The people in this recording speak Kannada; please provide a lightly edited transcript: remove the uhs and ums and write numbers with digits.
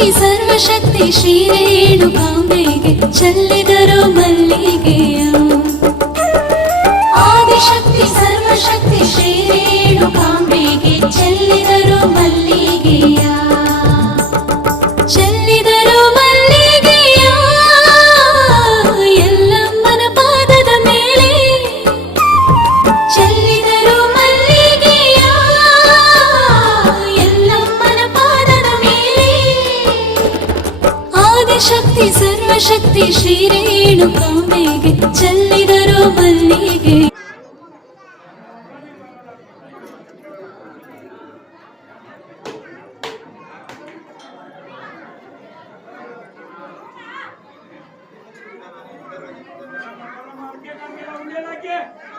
ಆದಿಶಕ್ತಿ ಸರ್ವಶಕ್ತಿ ಶ್ರೀ ರೇಣುಕಾಂಬೆಗೆ ಚೆಲ್ಲಿದರು ಮಲ್ಲಿಗೆಯ. ಆದಿಶಕ್ತಿ ಸರ್ವಶಕ್ತಿ ಶ್ರೀ ರೇಣುಕಾಂಬೆಗೆ ಚೆಲ್ಲಿದರು ಮಲ್ಲಿಗೆಯ. ಚೆಲ್ಲಿದರು ಮಲ್ಲಿಗೆಯ ಎಲ್ಲಮ್ಮನ ಪಾದದ ಮೇಲೆ. ಚೆಲ್ಲಿದರು ಮಲ್ಲಿಗೆಯ ಎಲ್ಲಮ್ಮನ ಪಾದದ ಮೇಲೆ. ಆದಿಶಕ್ತಿ ಸರ್ವಶಕ್ತಿ ಶ್ರೀ ರೇಣುಕಾಂಬೆಗೆ ಚೆಲ್ಲಿದರು ಮಲ್ಲಿಗೆ. Get